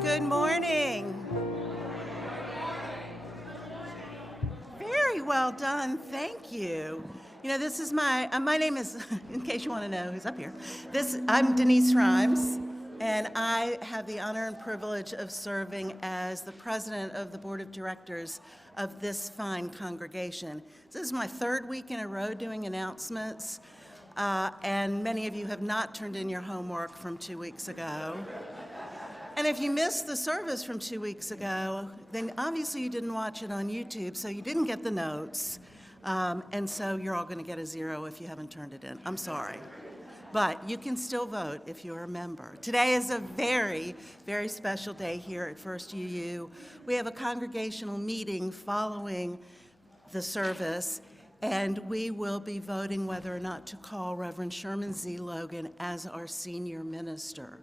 Good morning. Very well done, thank you. You know, this is my name is, in case you want to know who's up here, I'm Denise Rhymes, and I have the honor and privilege of serving as the president of the board of directors of this fine congregation. This is my third week in a row doing announcements, and many of you have not turned in your homework from 2 weeks ago. And if you missed the service from 2 weeks ago, then obviously you didn't watch it on YouTube, so you didn't get the notes. And so you're all going to get a 0 if you haven't turned it in. I'm sorry. But you can still vote if you're a member. Today is a very, very special day here at First UU. We have a congregational meeting following the service, and we will be voting whether or not to call Reverend Sherman Z. Logan as our senior minister.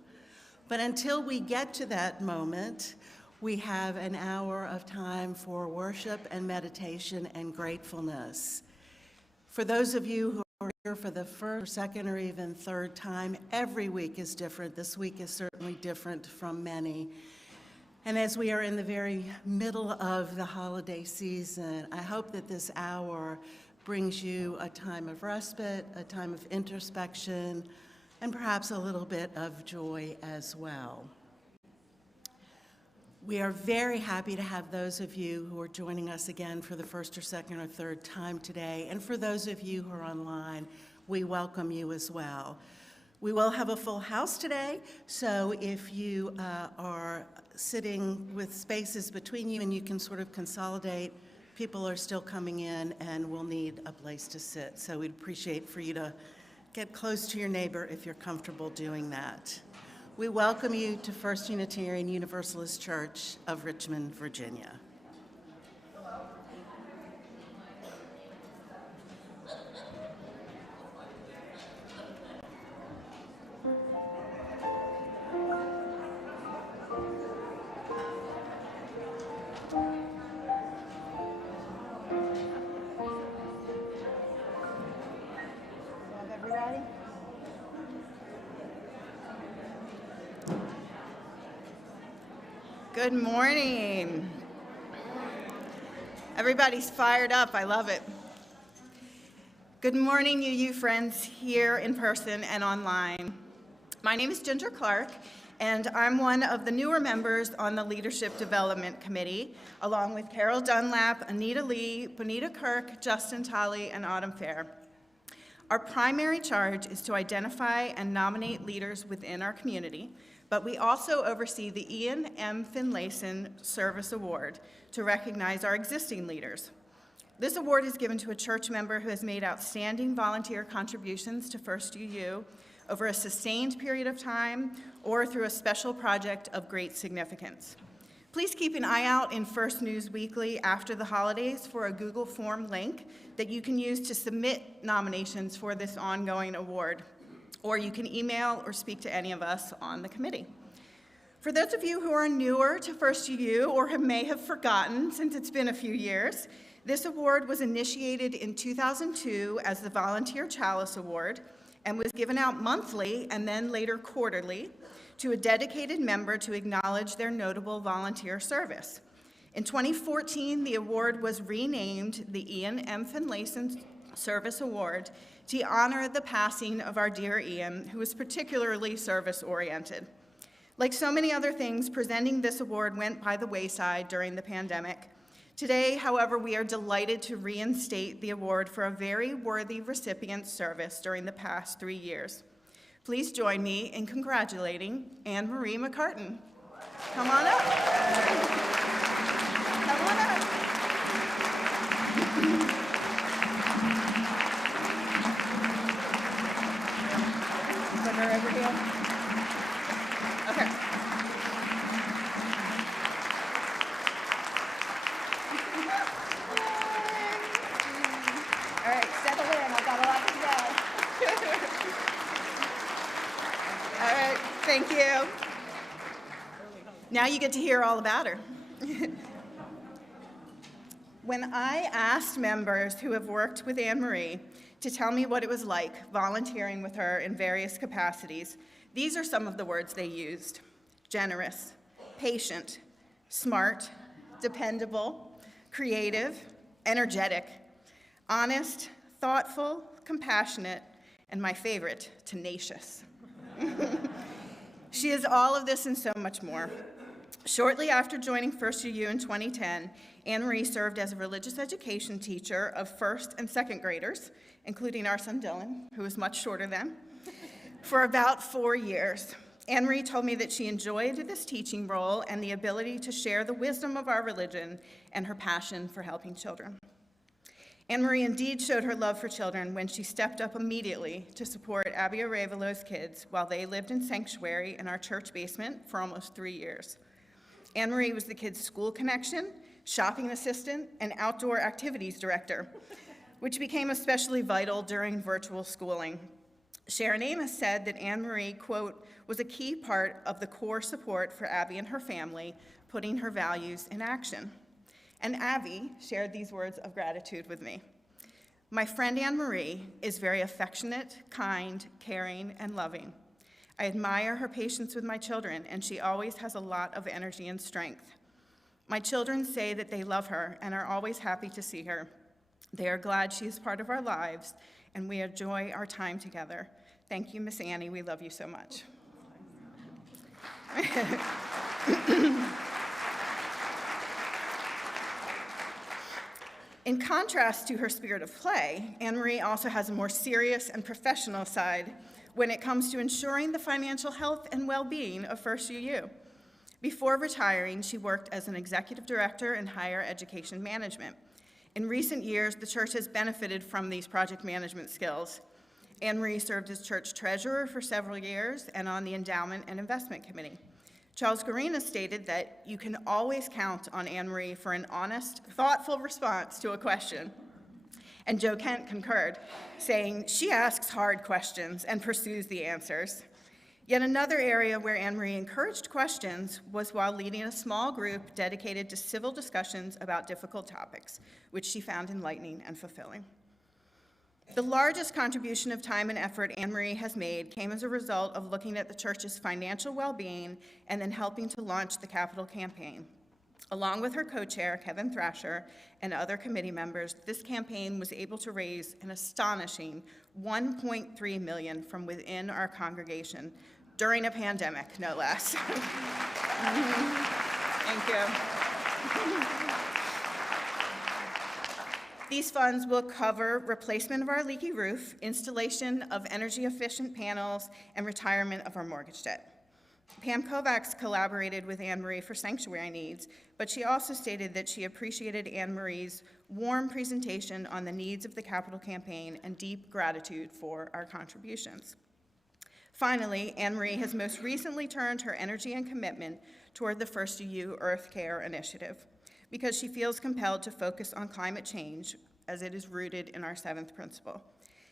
But until we get to that moment, we have an hour of time for worship and meditation and gratefulness. For those of you who are here for the first, second, or even third time, every week is different. This week is certainly different from many. And as we are in the very middle of the holiday season, I hope that this hour brings you a time of respite, a time of introspection, and perhaps a little bit of joy as well. We are very happy to have those of you who are joining us again for the first or second or third time today. And for those of you who are online, we welcome you as well. We will have a full house today, so if you are sitting with spaces between you and you can sort of consolidate, people are still coming in and will need a place to sit. So we'd appreciate for you to get close to your neighbor if you're comfortable doing that. We welcome you to First Unitarian Universalist Church of Richmond, Virginia. Good morning. Everybody's fired up. I love it. Good morning, UU friends here in person and online. My name is Ginger Clark, and I'm one of the newer members on the Leadership Development Committee, along with Carol Dunlap, Anita Lee, Bonita Kirk, Justin Tolley, and Autumn Fair. Our primary charge is to identify and nominate leaders within our community, but we also oversee the Ian M. Finlayson Service Award to recognize our existing leaders. This award is given to a church member who has made outstanding volunteer contributions to First UU over a sustained period of time or through a special project of great significance. Please keep an eye out in First News Weekly after the holidays for a Google form link that you can use to submit nominations for this ongoing award, or you can email or speak to any of us on the committee. For those of you who are newer to First UU or who may have forgotten since it's been a few years, this award was initiated in 2002 as the Volunteer Chalice Award and was given out monthly and then later quarterly to a dedicated member to acknowledge their notable volunteer service. In 2014, the award was renamed the Ian M. Finlayson Service Award to honor the passing of our dear Ian, who was particularly service-oriented. Like so many other things, presenting this award went by the wayside during the pandemic. Today, however, we are delighted to reinstate the award for a very worthy recipient's service during the past 3 years. Please join me in congratulating Anne Marie McCartan. Come on up. Come on up. Put her over here. Okay. All right, settle in. I've got a lot to go. All right, thank you. Now you get to hear all about her. When I asked members who have worked with Anne Marie to tell me what it was like volunteering with her in various capacities, these are some of the words they used: generous, patient, smart, dependable, creative, energetic, honest, thoughtful, compassionate, and my favorite, tenacious. She is all of this and so much more. Shortly after joining First UU in 2010, Anne Marie served as a religious education teacher of first and second graders, including our son Dylan, who is much shorter than, for about 4 years. Anne Marie told me that she enjoyed this teaching role and the ability to share the wisdom of our religion and her passion for helping children. Anne Marie indeed showed her love for children when she stepped up immediately to support Abby Arevallo's kids while they lived in sanctuary in our church basement for almost 3 years. Anne Marie was the kids' school connection, shopping assistant, and outdoor activities director, which became especially vital during virtual schooling. Sharon Amos said that Anne Marie, quote, was a key part of the core support for Abby and her family, putting her values in action. And Abby shared these words of gratitude with me. My friend Anne Marie is very affectionate, kind, caring, and loving. I admire her patience with my children, and she always has a lot of energy and strength. My children say that they love her and are always happy to see her. They are glad she is part of our lives, and we enjoy our time together. Thank you, Miss Annie. We love you so much. In contrast to her spirit of play, Anne Marie also has a more serious and professional side when it comes to ensuring the financial health and well-being of First UU. Before retiring, she worked as an executive director in higher education management. In recent years, the church has benefited from these project management skills. Anne Marie served as church treasurer for several years and on the endowment and investment committee. Charles Garina stated that you can always count on Anne Marie for an honest, thoughtful response to a question. And Joe Kent concurred, saying, she asks hard questions and pursues the answers. Yet another area where Anne Marie encouraged questions was while leading a small group dedicated to civil discussions about difficult topics, which she found enlightening and fulfilling. The largest contribution of time and effort Anne Marie has made came as a result of looking at the church's financial well-being and then helping to launch the capital campaign. Along with her co-chair, Kevin Thrasher, and other committee members, this campaign was able to raise an astonishing $1.3 million from within our congregation during a pandemic, no less. Thank you. These funds will cover replacement of our leaky roof, installation of energy-efficient panels, and retirement of our mortgage debt. Pam Kovacs collaborated with Anne Marie for sanctuary needs, but she also stated that she appreciated Anne Marie's warm presentation on the needs of the capital campaign and deep gratitude for our contributions. Finally, Anne Marie has most recently turned her energy and commitment toward the First UU Earth Care initiative because she feels compelled to focus on climate change as it is rooted in our seventh principle.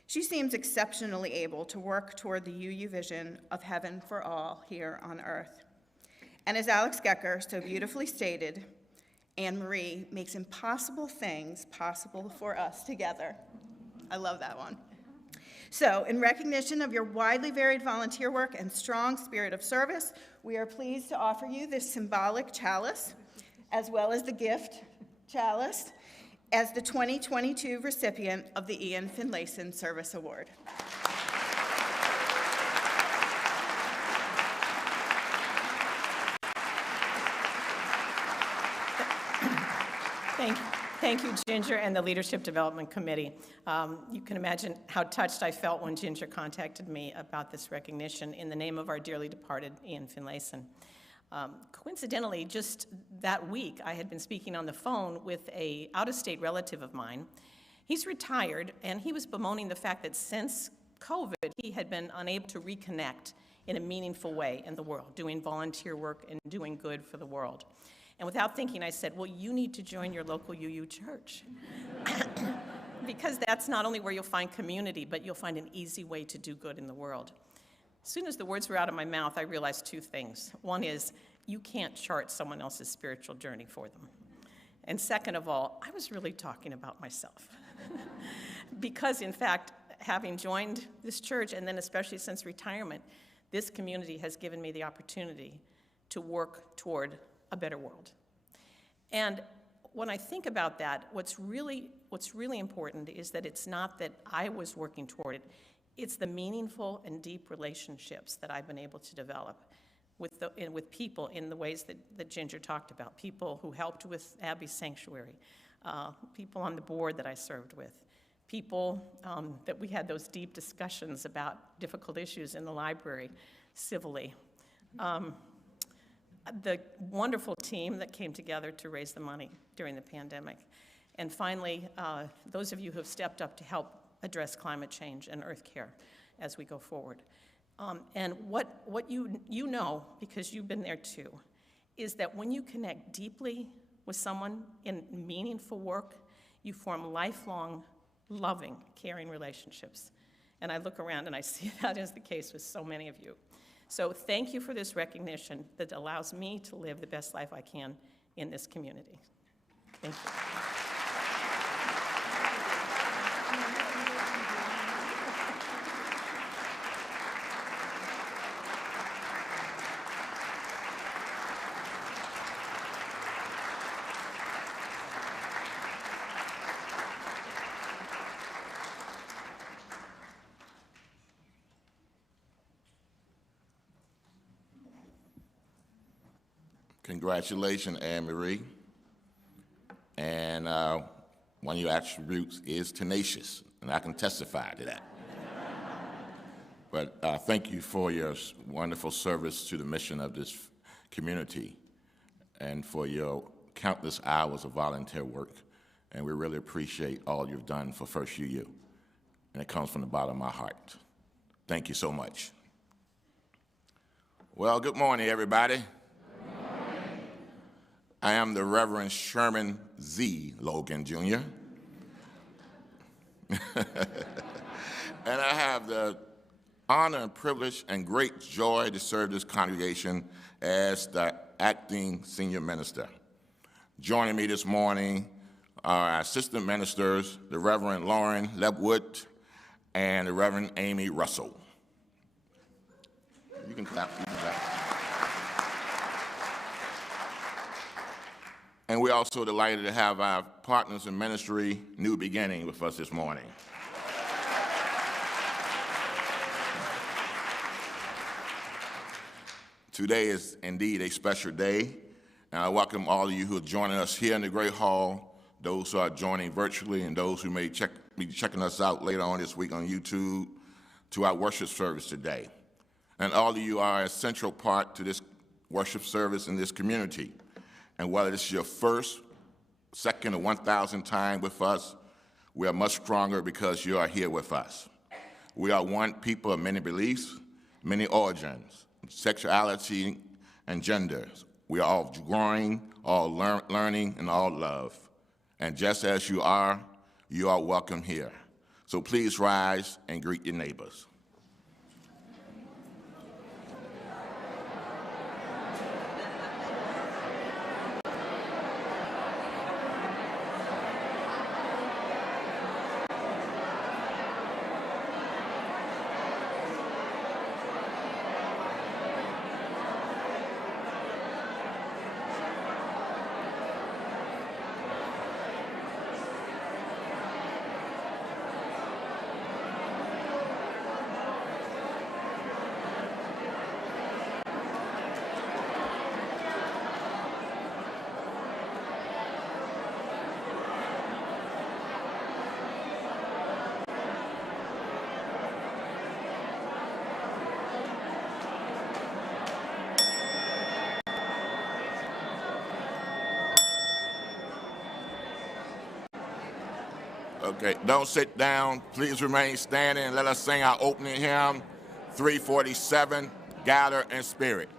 She seems exceptionally able to work toward the UU vision of heaven for all here on earth. And as Alex Gecker so beautifully stated, Anne Marie makes impossible things possible for us together. I love that one. So, in recognition of your widely varied volunteer work and strong spirit of service, we are pleased to offer you this symbolic chalice, as well as the gift chalice, as the 2022 recipient of the Ian Finlayson Service Award. Thank you, Ginger, and the Leadership Development Committee. You can imagine how touched I felt when Ginger contacted me about this recognition in the name of our dearly departed Ian Finlayson. Coincidentally, just that week, I had been speaking on the phone with an out-of-state relative of mine. He's retired, and he was bemoaning the fact that since COVID, he had been unable to reconnect in a meaningful way in the world, doing volunteer work and doing good for the world. And without thinking, I said, well, you need to join your local UU church. Because that's not only where you'll find community, but you'll find an easy way to do good in the world. As soon as the words were out of my mouth, I realized two things. One is, you can't chart someone else's spiritual journey for them. And second of all, I was really talking about myself. Because, in fact, having joined this church, and then especially since retirement, this community has given me the opportunity to work toward a better world. And when I think about that, what's really important is that it's not that I was working toward it, it's the meaningful and deep relationships that I've been able to develop with people in the ways that Ginger talked about, people who helped with Abby's Sanctuary, people on the board that I served with, people that we had those deep discussions about difficult issues in the library civilly. The wonderful team that came together to raise the money during the pandemic. And finally, those of you who have stepped up to help address climate change and earth care as we go forward. And what you know, because you've been there too, is that when you connect deeply with someone in meaningful work, you form lifelong, loving, caring relationships. And I look around and I see that is the case with so many of you. So thank you for this recognition that allows me to live the best life I can in this community. Thank you. Congratulations, Anne Marie. And one of your attributes is tenacious, and I can testify to that. But thank you for your wonderful service to the mission of this community and for your countless hours of volunteer work. And we really appreciate all you've done for First UU. And it comes from the bottom of my heart. Thank you so much. Well, good morning, everybody. I am the Reverend Sherman Z. Logan, Jr. And I have the honor and privilege and great joy to serve this congregation as the acting senior minister. Joining me this morning are our assistant ministers, the Reverend Lauren Lebwood and the Reverend Amy Russell. You can clap, you can clap. And we're also delighted to have our partners in ministry, New Beginning, with us this morning. Today is indeed a special day, and I welcome all of you who are joining us here in the Great Hall, those who are joining virtually, and those who may be checking us out later on this week on YouTube to our worship service today. And all of you are a central part to this worship service in this community. And whether this is your first, second, or 1,000th time with us, we are much stronger because you are here with us. We are one people of many beliefs, many origins, sexuality, and genders. We are all growing, all learning, and all love. And just as you are welcome here. So please rise and greet your neighbors. Okay, don't sit down. Please remain standing and let us sing our opening hymn, 347, Gather in Spirit.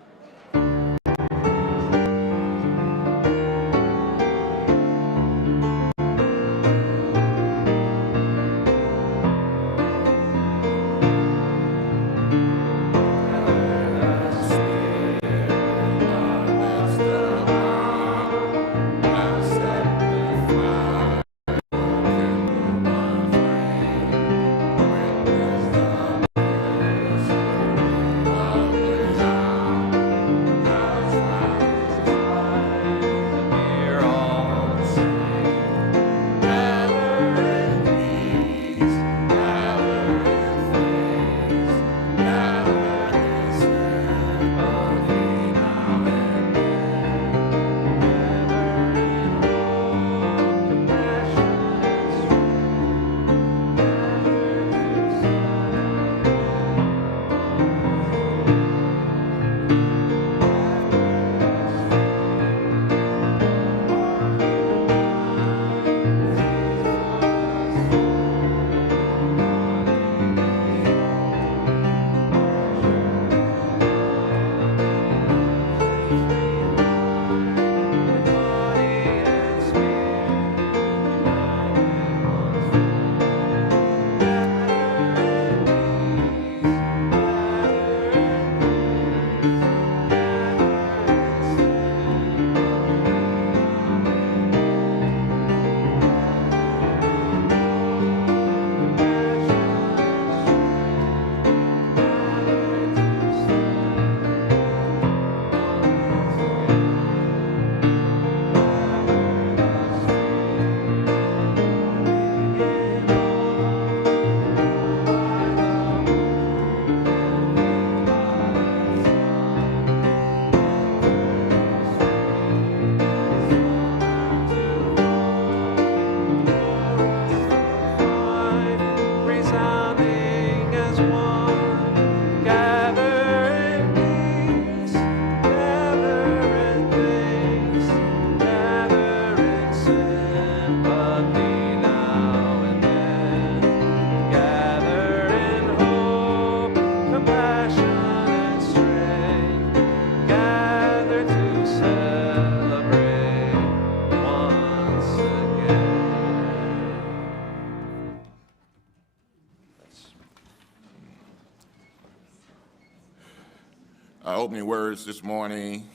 opening words this morning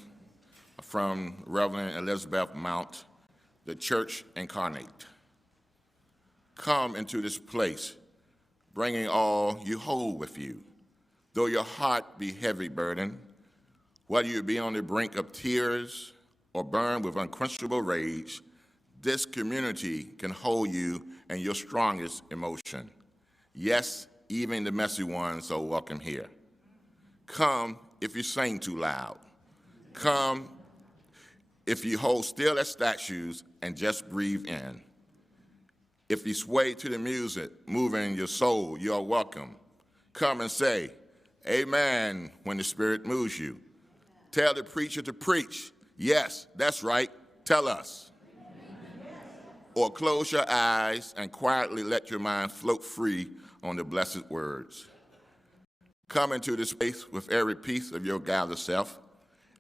from Reverend Elizabeth Mount, the Church Incarnate. Come into this place, bringing all you hold with you. Though your heart be heavy burdened, whether you be on the brink of tears or burn with unquenchable rage, this community can hold you in your strongest emotion. Yes, even the messy ones are welcome here. Come if you sing too loud. Come if you hold still as statues and just breathe in. If you sway to the music, moving your soul, you're welcome. Come and say, amen, when the Spirit moves you. Tell the preacher to preach. Yes, that's right, tell us. Or close your eyes and quietly let your mind float free on the blessed words. Come into this space with every piece of your gathered self,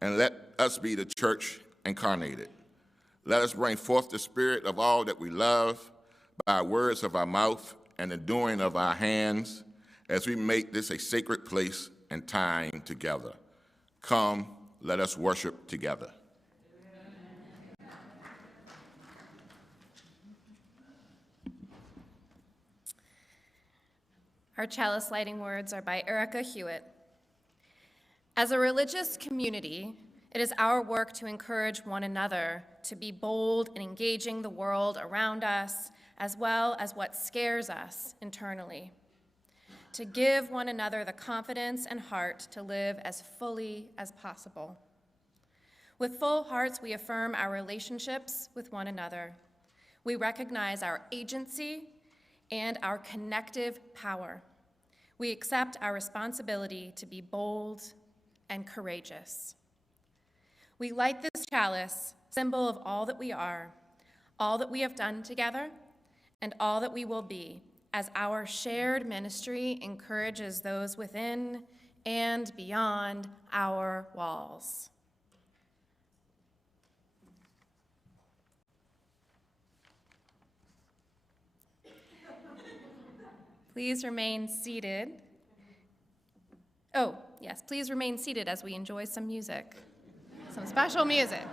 and let us be the church incarnated. Let us bring forth the spirit of all that we love by words of our mouth and the doing of our hands as we make this a sacred place and time together. Come, let us worship together. Our chalice lighting words are by Erica Hewitt. As a religious community, it is our work to encourage one another to be bold in engaging the world around us, as well as what scares us internally. To give one another the confidence and heart to live as fully as possible. With full hearts, we affirm our relationships with one another. We recognize our agency and our connective power. We accept our responsibility to be bold and courageous. We light this chalice, symbol of all that we are, all that we have done together, and all that we will be, as our shared ministry encourages those within and beyond our walls. Please remain seated. Oh, yes, please remain seated as we enjoy some music, some special music.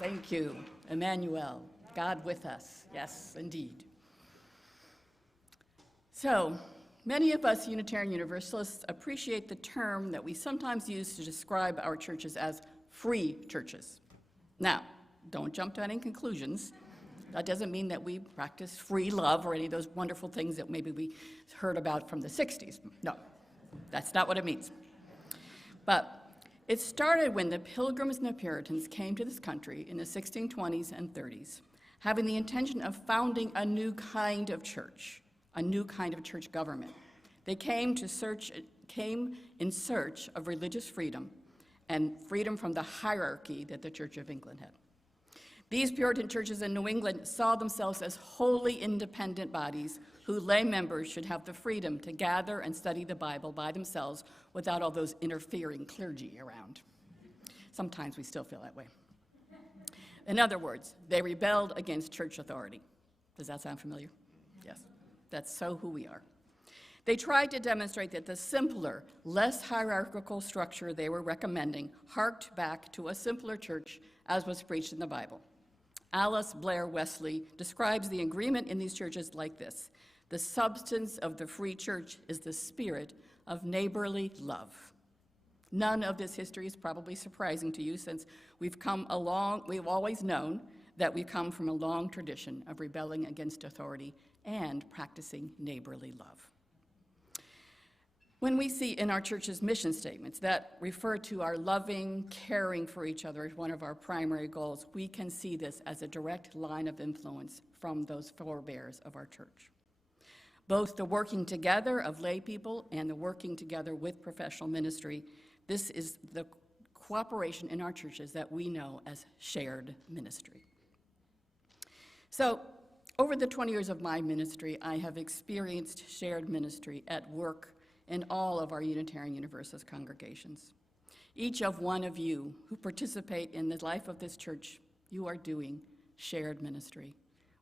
Thank you, Emmanuel, God with us. Yes, indeed. So, many of us Unitarian Universalists appreciate the term that we sometimes use to describe our churches as free churches. Now, don't jump to any conclusions. That doesn't mean that we practice free love or any of those wonderful things that maybe we heard about from the 60s. No, that's not what it means. But it started when the Pilgrims and the Puritans came to this country in the 1620s and 30s, having the intention of founding a new kind of church government. They came in search of religious freedom and freedom from the hierarchy that the Church of England had. These Puritan churches in New England saw themselves as wholly independent bodies whose lay members should have the freedom to gather and study the Bible by themselves without all those interfering clergy around. Sometimes we still feel that way. In other words, they rebelled against church authority. Does that sound familiar? Yes, that's so who we are. They tried to demonstrate that the simpler, less hierarchical structure they were recommending harked back to a simpler church as was preached in the Bible. Alice Blair Wesley describes the agreement in these churches like this: the substance of the free church is the spirit of neighborly love. None of this history is probably surprising to you, since we've always known that we come from a long tradition of rebelling against authority and practicing neighborly love. When we see in our church's mission statements that refer to our loving, caring for each other as one of our primary goals, we can see this as a direct line of influence from those forebears of our church. Both the working together of lay people and the working together with professional ministry, this is the cooperation in our churches that we know as shared ministry. So, over the 20 years of my ministry, I have experienced shared ministry at work in all of our Unitarian Universalist congregations. Each of one of you who participate in the life of this church, you are doing shared ministry.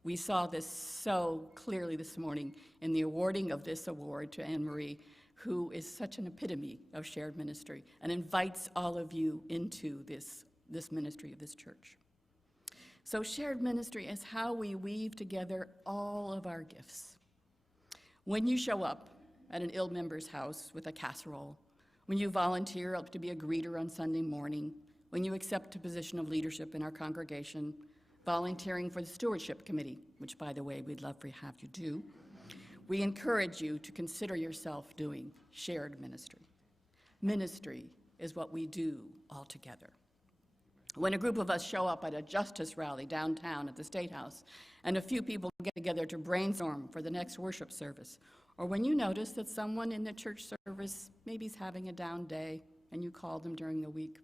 We saw this so clearly this morning in the awarding of this award to Anne Marie, who is such an epitome of shared ministry and invites all of you into this ministry of this church. So shared ministry is how we weave together all of our gifts. When you show up at an ill member's house with a casserole, when you volunteer to be a greeter on Sunday morning, when you accept a position of leadership in our congregation, volunteering for the stewardship committee, which, by the way, we'd love to have you do, we encourage you to consider yourself doing shared ministry. Ministry is what we do all together. When a group of us show up at a justice rally downtown at the State House, and a few people get together to brainstorm for the next worship service, or when you notice that someone in the church service maybe is having a down day and you call them during the week,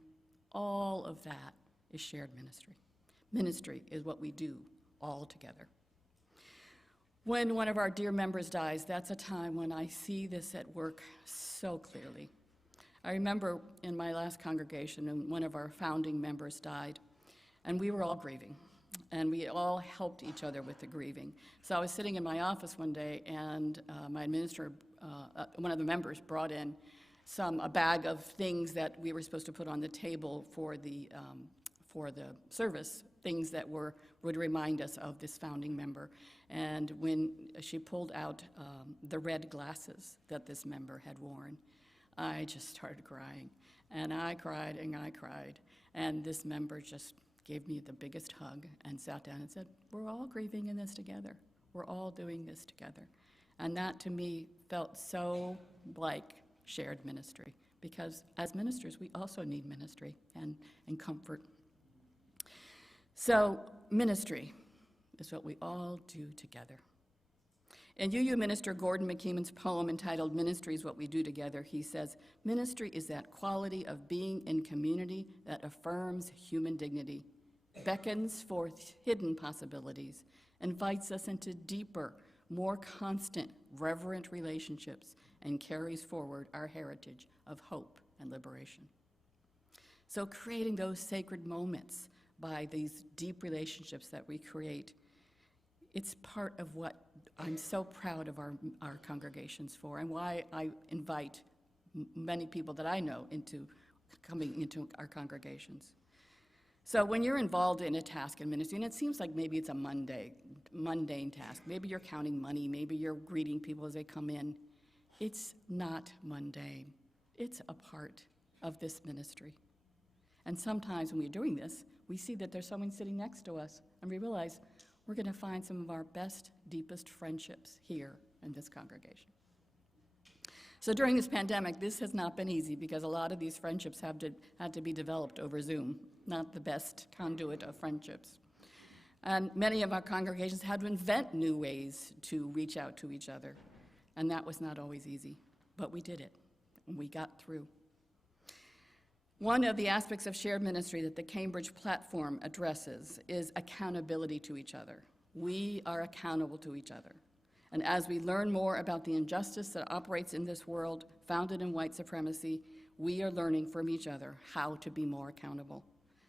all of that is shared ministry. Ministry is what we do all together. When one of our dear members dies, that's a time when I see this at work so clearly. I remember in my last congregation, when one of our founding members died, and we were all grieving. And we all helped each other with the grieving. So I was sitting in my office one day, and my administrator, one of the members, brought in a bag of things that we were supposed to put on the table for the service, things that would remind us of this founding member. And when she pulled out the red glasses that this member had worn, I just started crying. And I cried and I cried. And this member just gave me the biggest hug and sat down and said, "We're all grieving in this together. We're all doing this together." And that to me felt so like shared ministry, because as ministers, we also need ministry and comfort. So ministry is what we all do together. In UU minister Gordon McKeeman's poem entitled "Ministry is What We Do Together," he says, "Ministry is that quality of being in community that affirms human dignity, beckons forth hidden possibilities, invites us into deeper, more constant, reverent relationships, and carries forward our heritage of hope and liberation." So creating those sacred moments by these deep relationships that we create, it's part of what I'm so proud of our congregations for, and why I invite many people that I know into coming into our congregations. So when you're involved in a task in ministry, and it seems like maybe it's a mundane task, maybe you're counting money, maybe you're greeting people as they come in, it's not mundane. It's a part of this ministry. And sometimes when we're doing this, we see that there's someone sitting next to us, and we realize we're going to find some of our best, deepest friendships here in this congregation. So during this pandemic, this has not been easy because a lot of these friendships had to be developed over Zoom, not the best conduit of friendships. And many of our congregations had to invent new ways to reach out to each other, and that was not always easy, but we did it, and we got through. One of the aspects of shared ministry that the Cambridge platform addresses is accountability to each other. We are accountable to each other. And as we learn more about the injustice that operates in this world founded in white supremacy, we are learning from each other how to be more accountable.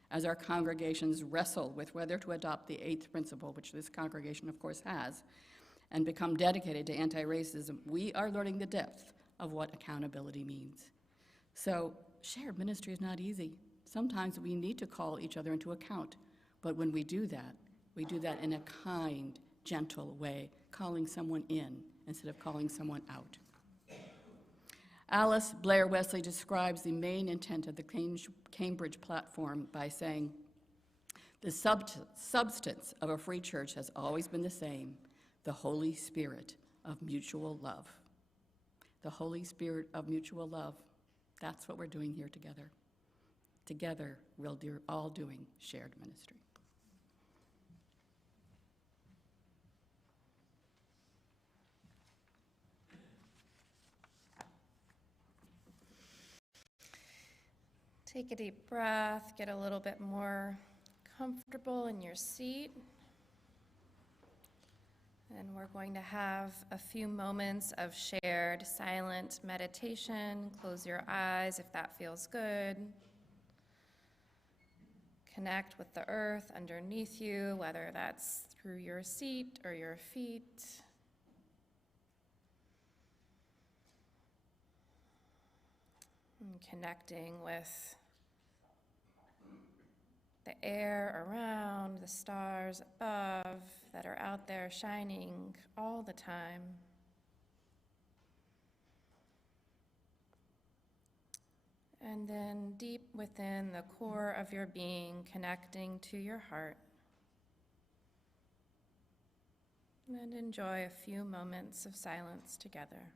As our congregations wrestle with whether to adopt the 8th principle, which this congregation, of course, has, and become dedicated to anti-racism, we are learning the depth of what accountability means. So shared ministry is not easy. Sometimes we need to call each other into account, but when we do that in a kind, gentle way, calling someone in instead of calling someone out. Alice Blair Wesley describes the main intent of the Cambridge platform by saying, the substance of a free church has always been the same, the Holy Spirit of mutual love. The Holy Spirit of mutual love. That's what we're doing here together. Together, we're all doing shared ministry. Take a deep breath, get a little bit more comfortable in your seat. And we're going to have a few moments of shared silent meditation. Close your eyes if that feels good. Connect with the earth underneath you, whether that's through your seat or your feet. And connecting with the air around, the stars above that are out there shining all the time. And then deep within the core of your being, connecting to your heart. And enjoy a few moments of silence together.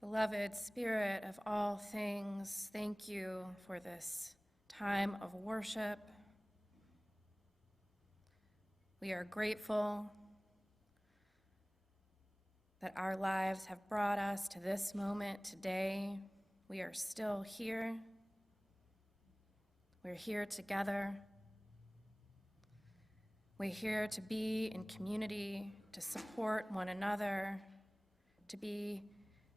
Beloved Spirit of all things, thank you for this time of worship. We are grateful that our lives have brought us to this moment today. We are still here. We're here together. We're here to be in community, to support one another, to be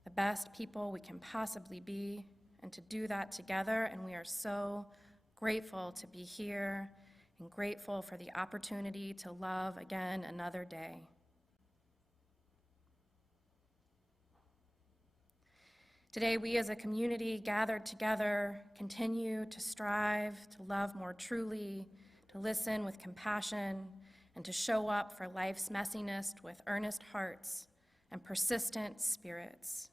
the best people we can possibly be, and to do that together. And we are so grateful to be here and grateful for the opportunity to love again another day. Today, we as a community gathered together continue to strive to love more truly, to listen with compassion, and to show up for life's messiness with earnest hearts and persistent spirits.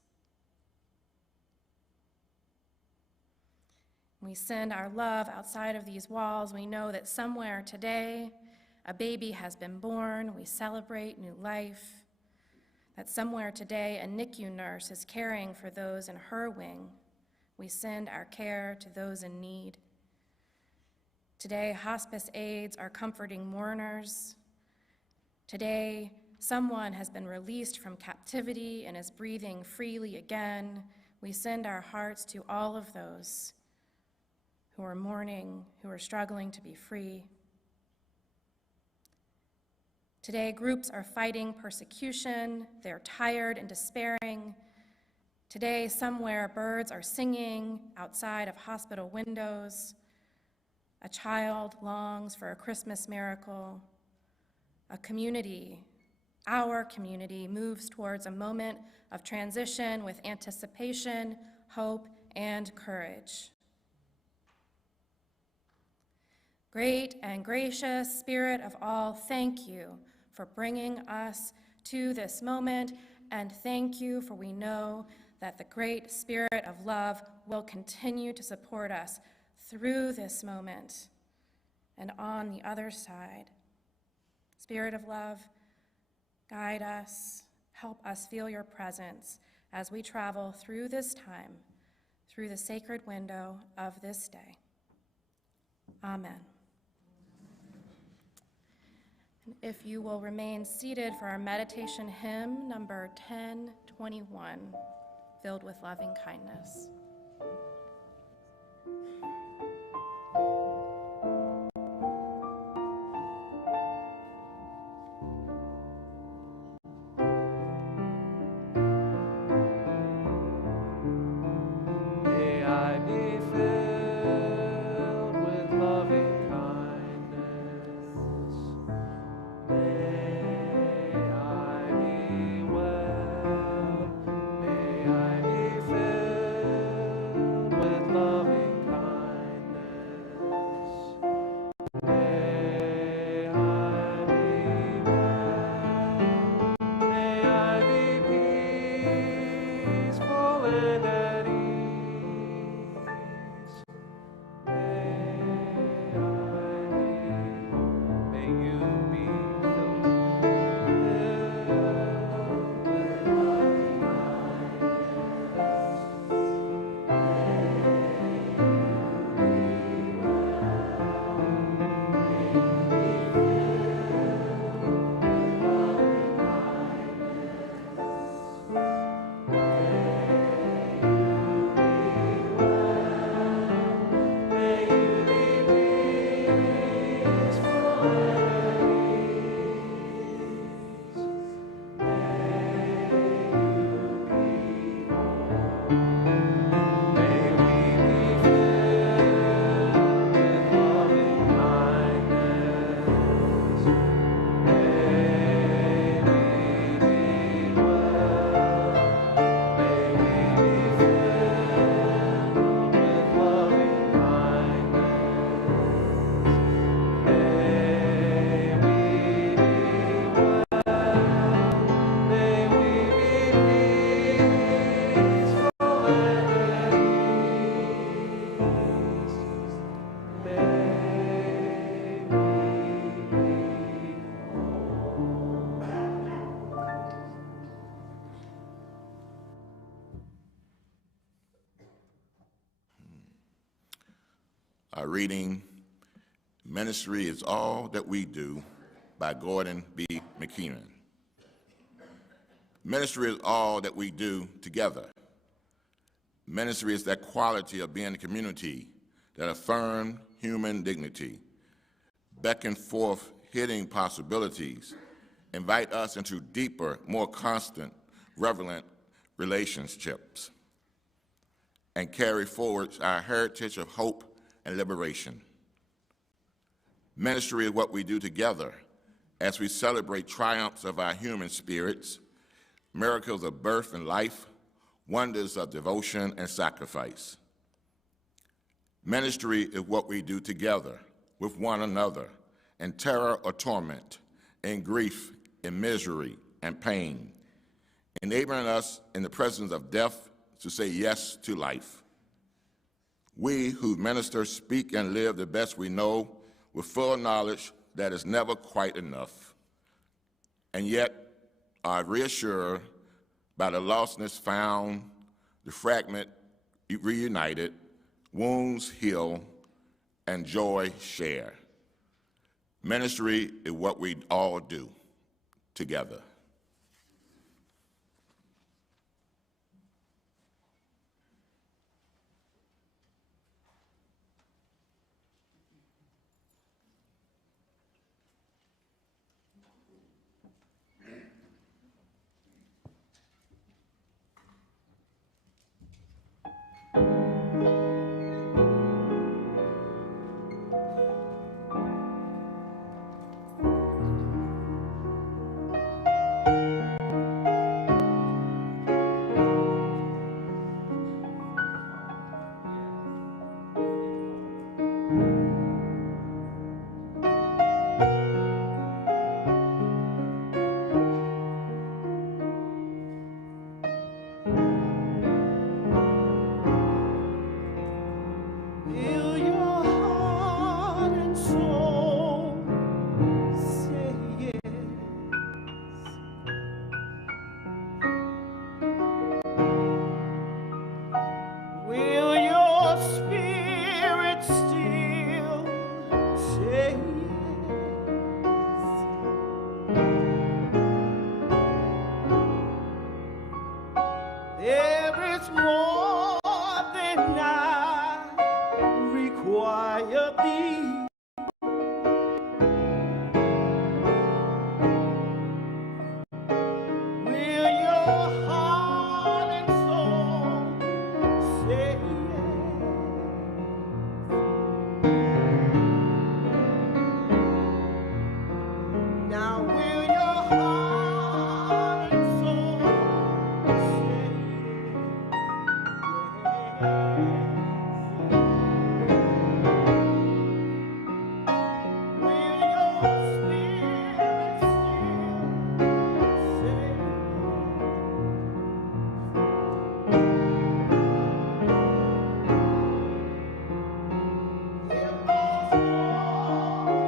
We send our love outside of these walls. We know that somewhere today a baby has been born. We celebrate new life. That somewhere today a NICU nurse is caring for those in her wing. We send our care to those in need. Today, hospice aides are comforting mourners. Today, someone has been released from captivity and is breathing freely again. We send our hearts to all of those who are mourning, who are struggling to be free. Today, groups are fighting persecution. They're tired and despairing. Today, somewhere, birds are singing outside of hospital windows. A child longs for a Christmas miracle. A community, our community, moves towards a moment of transition with anticipation, hope, and courage. Great and gracious Spirit of all, thank you for bringing us to this moment, and thank you for we know that the great Spirit of love will continue to support us through this moment and on the other side. Spirit of love, guide us, help us feel your presence as we travel through this time, through the sacred window of this day. Amen. And if you will remain seated for our meditation hymn, number 1021, Filled with Loving Kindness. May I be filled with loving kindness. May I be well. May I be filled with loving kindness. May I be well. May I be peaceful and at ease. May you be filled with loving May you be peaceful and at ease. May we be filled with loving kindness. May we be well. May we be filled with loving kindness. May we be well. May we be peaceful and at ease. May we be Our reading, Ministry is All That We Do by Gordon B. McKeenan. Ministry is all that we do together. Ministry is that quality of being a community that affirms human dignity, beckon forth hidden possibilities, invite us into deeper, more constant, relevant relationships, and carry forward our heritage of hope and liberation. Ministry is what we do together as we celebrate triumphs of our human spirits, miracles of birth and life, wonders of devotion and sacrifice. Ministry is what we do together with one another in terror or torment, in grief, in misery, and pain, enabling us in the presence of death to say yes to life. We who minister speak and live the best we know with full knowledge that is never quite enough, and yet are reassured by the lostness found, the fragment reunited, wounds heal, and joy share. Ministry is what we all do together. say yes. There is more than I require thee. Will your heart and soul say yes? Now will your heart and soul say yes? Will your spirit still say yes? If those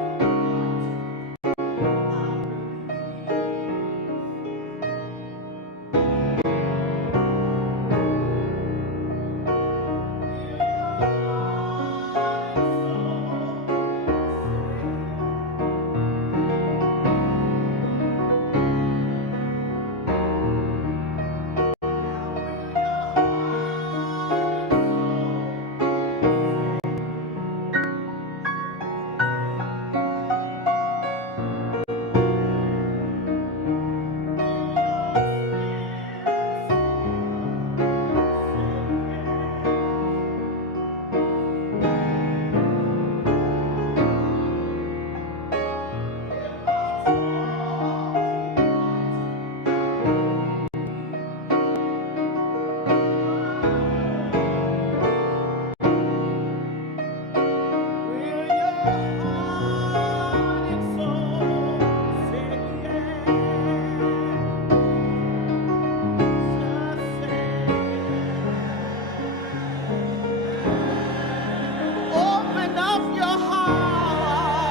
open up your heart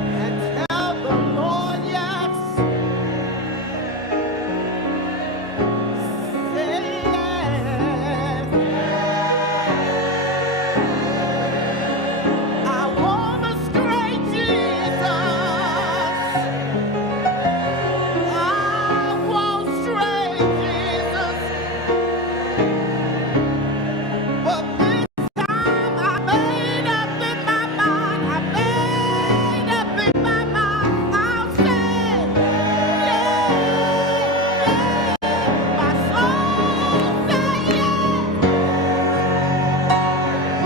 and tell the Lord yes. Say yes. I want a straight Jesus. I want straight Jesus. But this time I made up in my mind. I made up in my mind. I'll say yes. My soul say yes.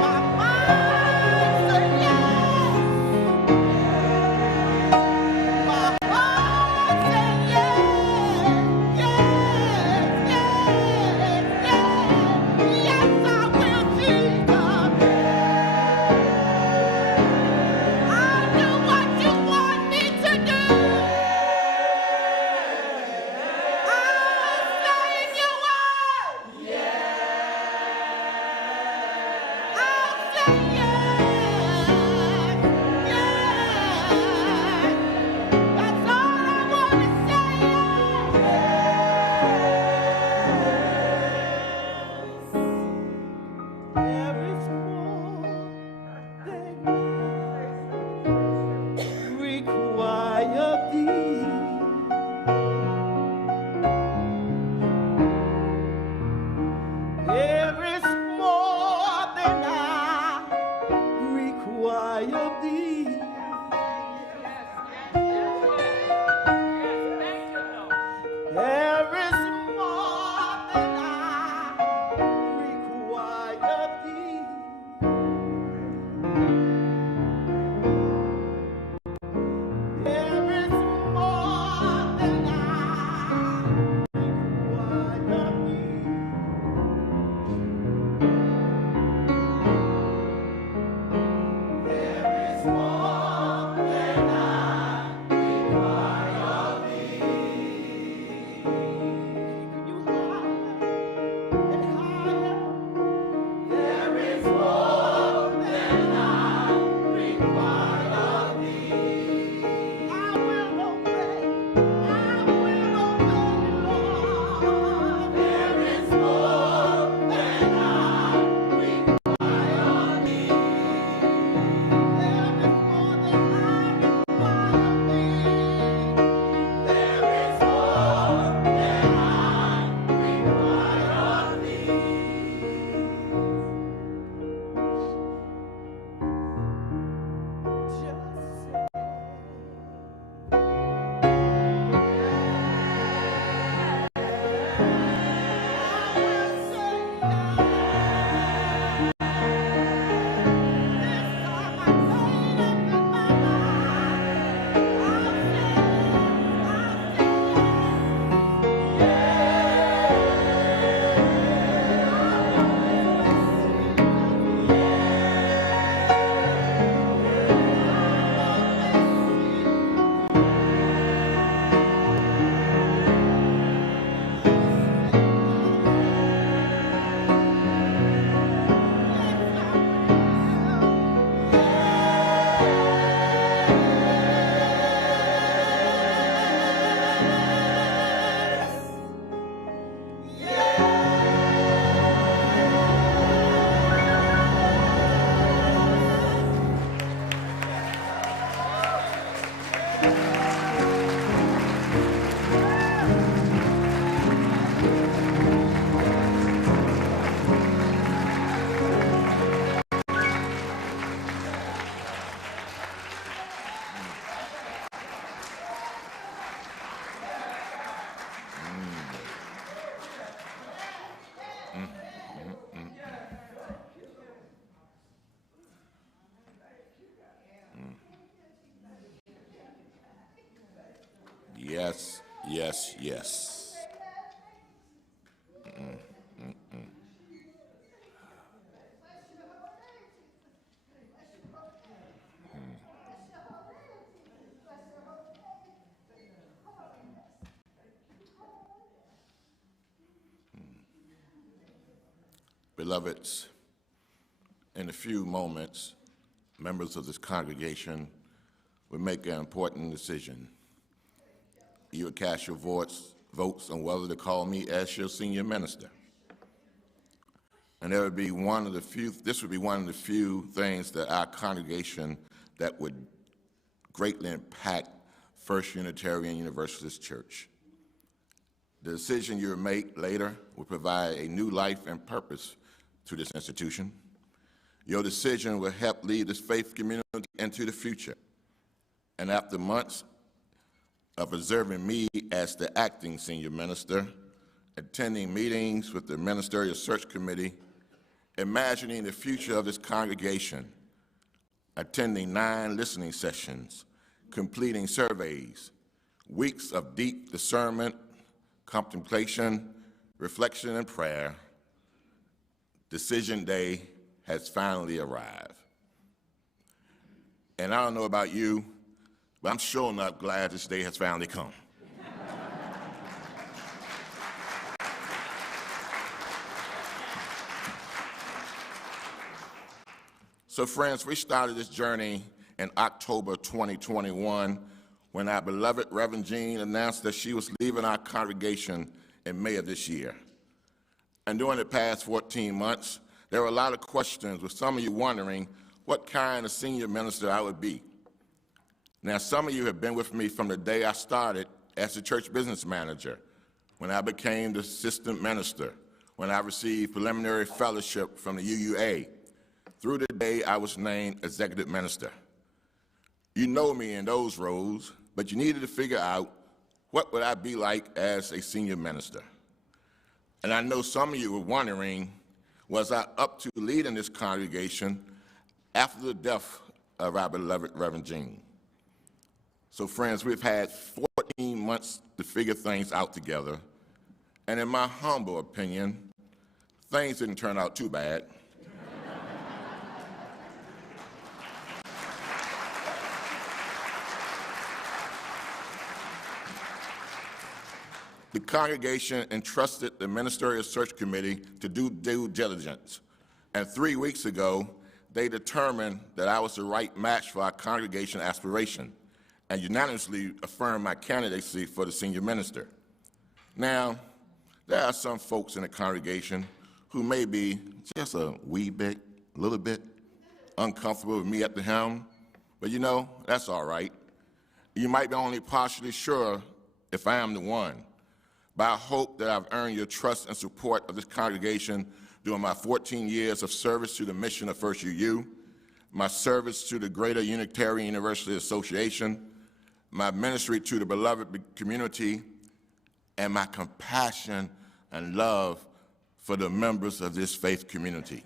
My mind say yes. My heart say yes. Yes, yes, yes. Yes, I will, Jesus. I'll do what you want me to do. I'll stay in your word. I'll say yes. Yes. That's all I want to say. There is more than I require thee. There is more than I require thee. There is more than I require thee. There is more than I require thee. There is more than I require thee. You higher and higher. There is more than I require thee. I will obey. I will obey, Lord. There is more than I require thee. Yes, yes, yes. Beloveds, in a few moments, members of this congregation will make an important decision. You will cast your votes on whether to call me as your senior minister. And this would be one of the few things that our congregation that would greatly impact First Unitarian Universalist Church. The decision you will make later will provide a new life and purpose to this institution. Your decision will help lead this faith community into the future. And after months of observing me as the acting senior minister, attending meetings with the Ministerial Search Committee, imagining the future of this congregation, attending 9 listening sessions, completing surveys, weeks of deep discernment, contemplation, reflection, and prayer, decision day has finally arrived. And I don't know about you, but I'm sure enough glad this day has finally come. So friends, we started this journey in October 2021 when our beloved Reverend Jean announced that she was leaving our congregation in May of this year. And during the past 14 months, there were a lot of questions, with some of you wondering what kind of senior minister I would be. Now, some of you have been with me from the day I started as the church business manager, when I became the assistant minister, when I received preliminary fellowship from the UUA, through the day I was named executive minister. You know me in those roles, but you needed to figure out what would I be like as a senior minister. And I know some of you were wondering, was I up to leading this congregation after the death of our beloved Reverend Jean? So friends, we've had 14 months to figure things out together, and in my humble opinion, things didn't turn out too bad. The congregation entrusted the Ministerial Search Committee to do due diligence, and 3 weeks ago, they determined that I was the right match for our congregation aspiration and unanimously affirmed my candidacy for the senior minister. Now, there are some folks in the congregation who may be just a little bit uncomfortable with me at the helm, but you know, that's all right. You might be only partially sure if I am the one. But I hope that I've earned your trust and support of this congregation during my 14 years of service to the mission of First UU, my service to the Greater Unitarian Universalist Association, my ministry to the beloved community, and my compassion and love for the members of this faith community.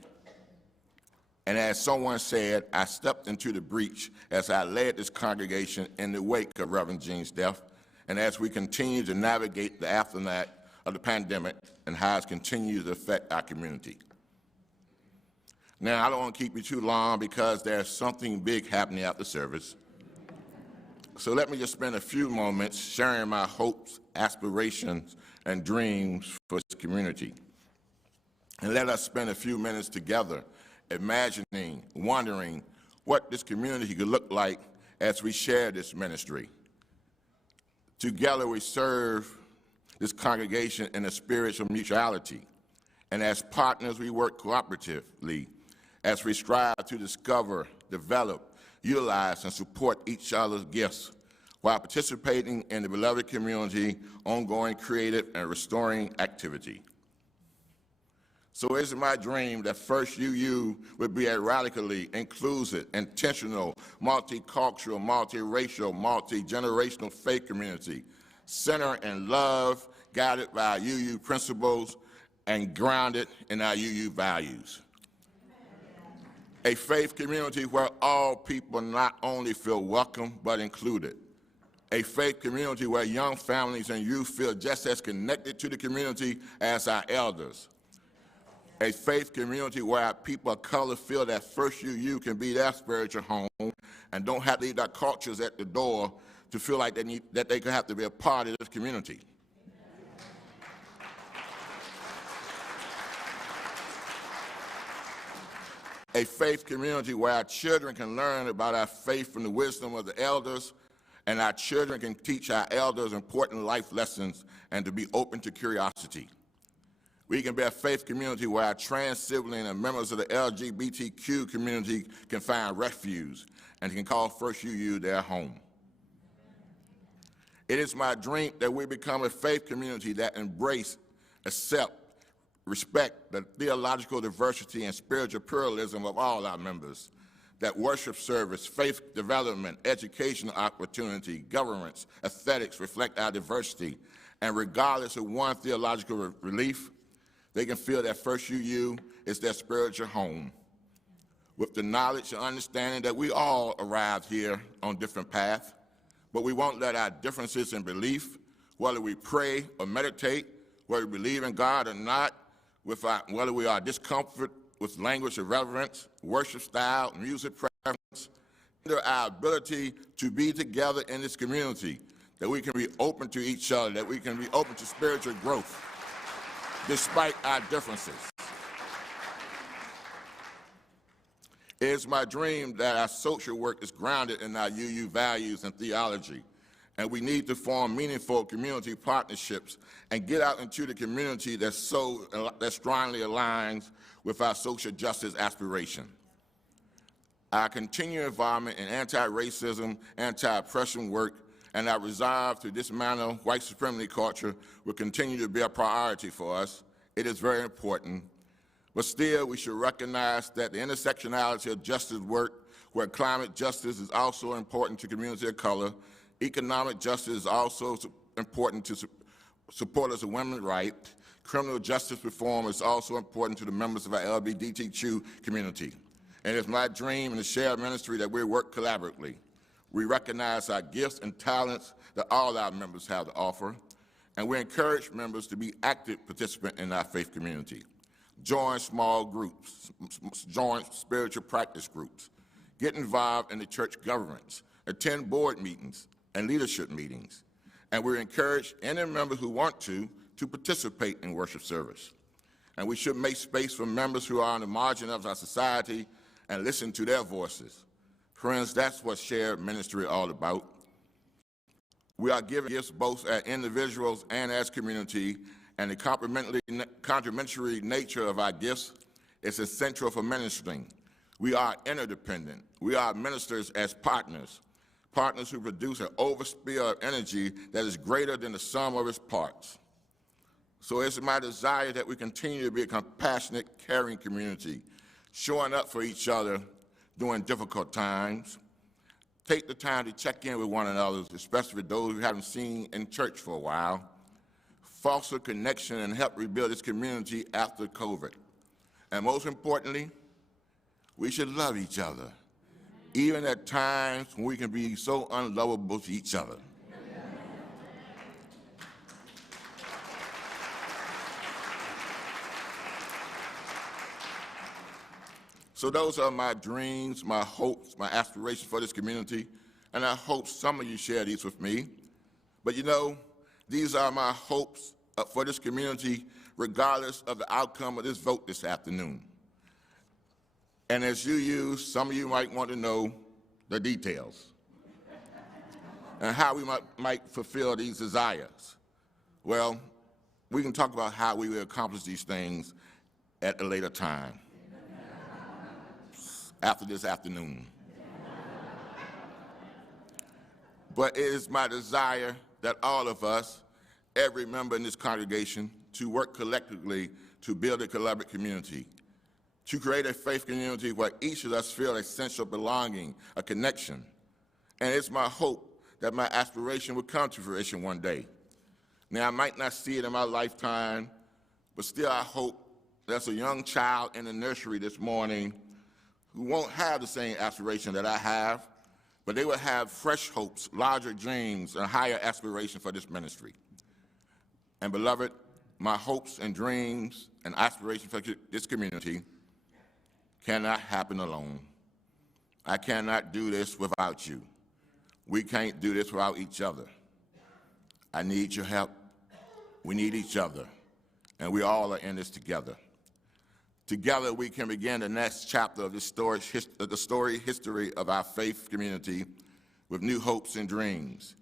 And as someone said, I stepped into the breach as I led this congregation in the wake of Reverend Jean's death, and as we continue to navigate the aftermath of the pandemic and how it's continued to affect our community. Now, I don't want to keep you too long because there's something big happening after service. So let me just spend a few moments sharing my hopes, aspirations, and dreams for this community. And let us spend a few minutes together imagining, wondering what this community could look like as we share this ministry. Together we serve this congregation in a spirit of mutuality, and as partners we work cooperatively as we strive to discover, develop, utilize, and support each other's gifts while participating in the beloved community ongoing creative and restoring activity. So it's my dream that First UU would be a radically inclusive, intentional, multicultural, multiracial, multi-generational faith community, centered in love, guided by our UU principles, and grounded in our UU values. A faith community where all people not only feel welcome, but included, A faith community where young families and youth feel just as connected to the community as our elders. A faith community where our people of color feel that First UU can be their spiritual home and don't have to leave their cultures at the door to feel like they could have to be a part of this community. A faith community where our children can learn about our faith from the wisdom of the elders, and our children can teach our elders important life lessons and to be open to curiosity. We can be a faith community where our trans sibling and members of the LGBTQ community can find refuge and can call First UU their home. It is my dream that we become a faith community that embrace, accept, respect the theological diversity and spiritual pluralism of all our members, that worship service, faith development, educational opportunity, governance, aesthetics reflect our diversity, and regardless of one theological belief, they can feel that First UU is their spiritual home. With the knowledge and understanding that we all arrived here on different paths, but we won't let our differences in belief, whether we pray or meditate, whether we believe in God or not, whether we are discomfort with language irreverence, worship style, music preference, our ability to be together in this community, that we can be open to each other, that we can be open to spiritual growth, despite our differences. It is my dream that our social work is grounded in our UU values and theology, and we need to form meaningful community partnerships and get out into the community that strongly aligns with our social justice aspiration. Our continued involvement in anti-racism, anti-oppression work, and our resolve to dismantle white supremacy culture will continue to be a priority for us. It is very important. But still, we should recognize that the intersectionality of justice work, where climate justice is also important to communities of color, economic justice is also important to supporters of women's rights, criminal justice reform is also important to the members of our LGBTQ community. And it's my dream in the shared ministry that we work collaboratively. We recognize our gifts and talents that all our members have to offer, and we encourage members to be active participants in our faith community. Join small groups, join spiritual practice groups, get involved in the church governments, attend board meetings and leadership meetings, and we encourage any members who want to participate in worship service. And we should make space for members who are on the margin of our society and listen to their voices. Friends, that's what shared ministry is all about. We are given gifts both as individuals and as community, and the complementary nature of our gifts is essential for ministering. We are interdependent. We are ministers as partners, partners who produce an overspill of energy that is greater than the sum of its parts. So it's my desire that we continue to be a compassionate, caring community, showing up for each other during difficult times. Take the time to check in with one another, especially those who haven't seen in church for a while. Foster connection and help rebuild this community after COVID. And most importantly, we should love each other, even at times when we can be so unlovable to each other. So those are my dreams, my hopes, my aspirations for this community, and I hope some of you share these with me. But you know, these are my hopes for this community regardless of the outcome of this vote this afternoon. And as you use, some of you might want to know the details and how we might fulfill these desires. Well, we can talk about how we will accomplish these things at a later time, after this afternoon. But it is my desire that all of us, every member in this congregation, to work collectively to build a collaborative community, to create a faith community where each of us feel a sense of belonging, a connection. And it's my hope that my aspiration will come to fruition one day. Now, I might not see it in my lifetime, but still I hope there's a young child in the nursery this morning who won't have the same aspiration that I have, but they will have fresh hopes, larger dreams, and higher aspirations for this ministry. And beloved, my hopes and dreams and aspirations for this community cannot happen alone. I cannot do this without you. We can't do this without each other. I need your help. We need each other. And we all are in this together. Together, we can begin the next chapter of the story history of our faith community with new hopes and dreams.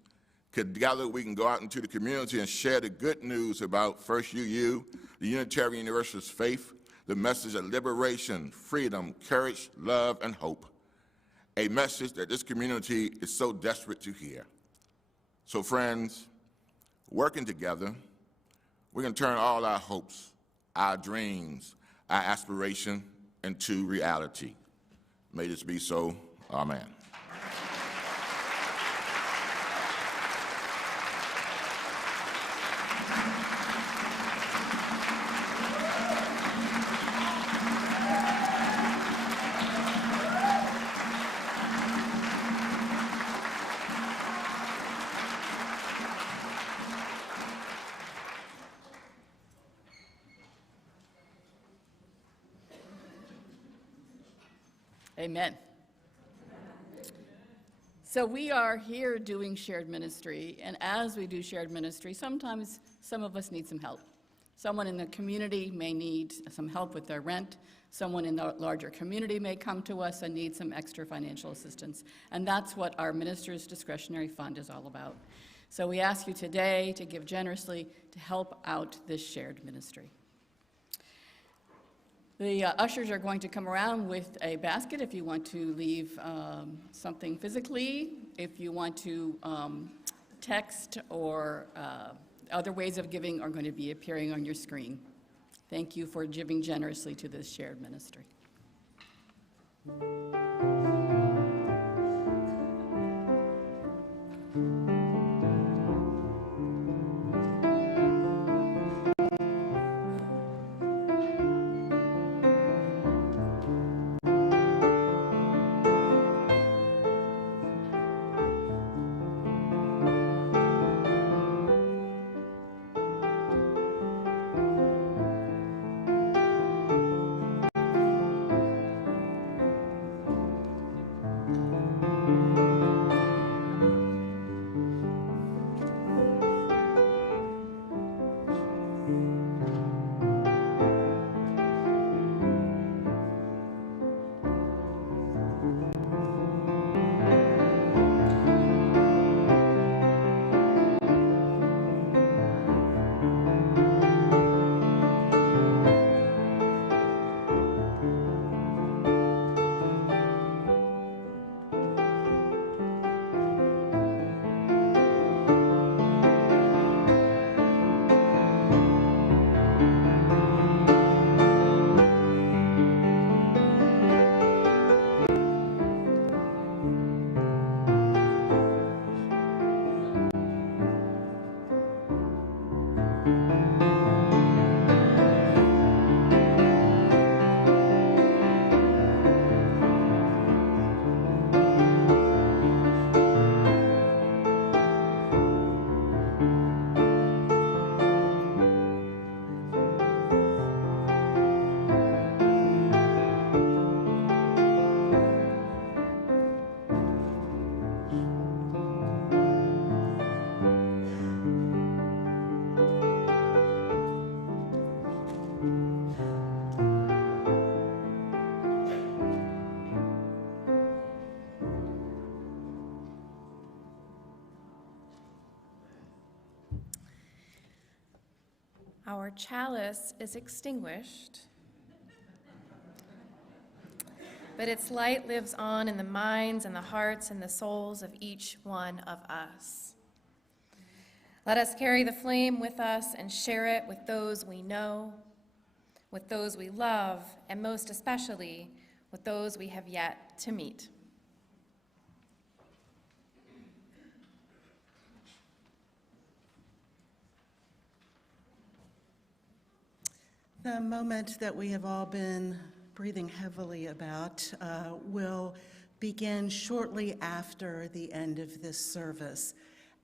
Together, we can go out into the community and share the good news about First UU, the Unitarian Universalist faith, the message of liberation, freedom, courage, love, and hope, a message that this community is so desperate to hear. So friends, working together, we can turn all our hopes, our dreams, our aspiration into reality. May this be so. Amen. Amen. So we are here doing shared ministry, and as we do shared ministry, sometimes some of us need some help. Someone in the community may need some help with their rent. Someone in the larger community may come to us and need some extra financial assistance. And that's what our Minister's Discretionary Fund is all about. So we ask you today to give generously to help out this shared ministry. The ushers are going to come around with a basket if you want to leave something physically, if you want to text, or other ways of giving are going to be appearing on your screen. Thank you for giving generously to this shared ministry. Our chalice is extinguished, but its light lives on in the minds and the hearts and the souls of each one of us. Let us carry the flame with us and share it with those we know, with those we love, and most especially with those we have yet to meet. The moment that we have all been breathing heavily about will begin shortly after the end of this service.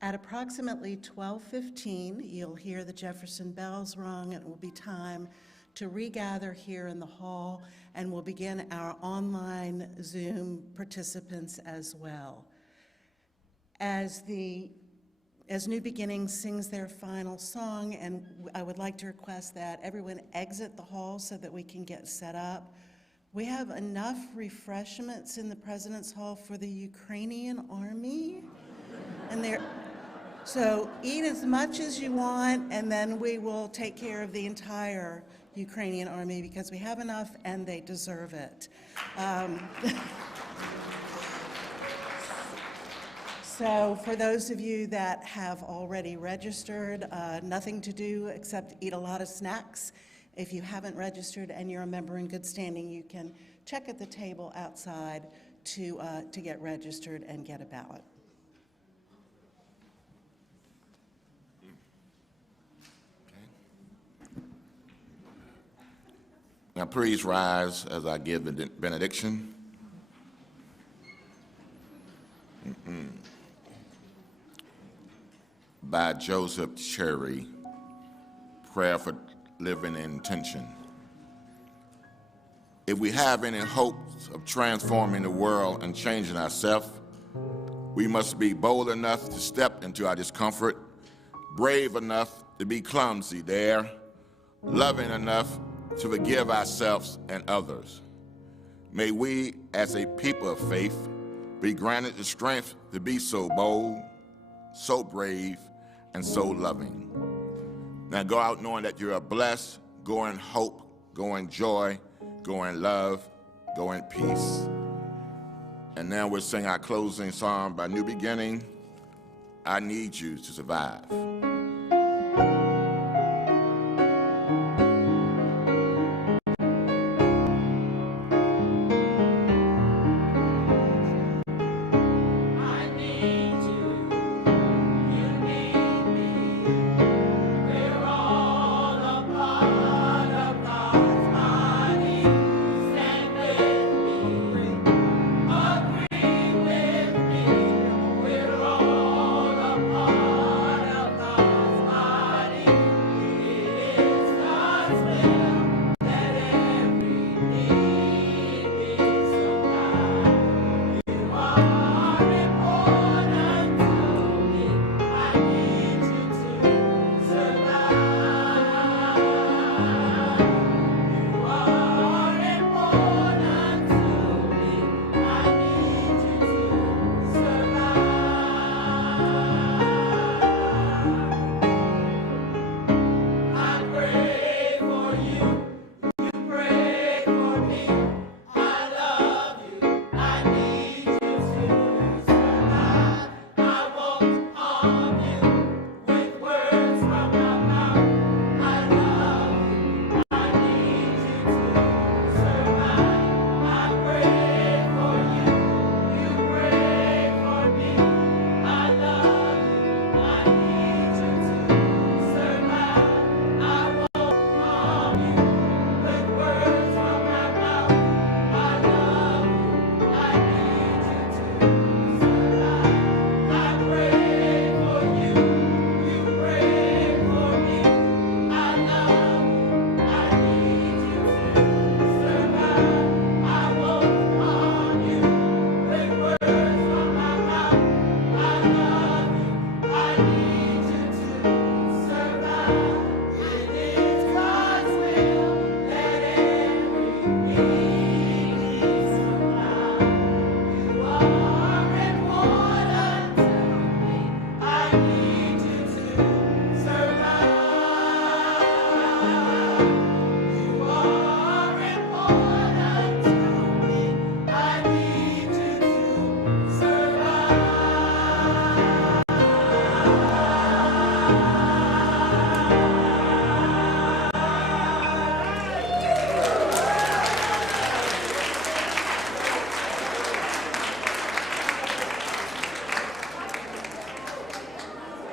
At approximately 12:15, you'll hear the Jefferson bells rung, and it will be time to regather here in the hall, and we'll begin our online Zoom participants as well. As New Beginnings sings their final song, and I would like to request that everyone exit the hall so that we can get set up. We have enough refreshments in the President's Hall for the Ukrainian Army, so eat as much as you want, and then we will take care of the entire Ukrainian Army because we have enough and they deserve it. So for those of you that have already registered, nothing to do except eat a lot of snacks. If you haven't registered and you're a member in good standing, you can check at the table outside to get registered and get a ballot. Now please rise as I give the benediction. By Joseph Cherry, Prayer for Living Intention. If we have any hopes of transforming the world and changing ourselves, we must be bold enough to step into our discomfort, brave enough to be clumsy there, loving enough to forgive ourselves and others. May we, as a people of faith, be granted the strength to be so bold, so brave, and so loving. Now go out knowing that you are blessed, go in hope, go in joy, go in love, go in peace. And now we'll sing our closing song by New Beginning, I Need You to Survive.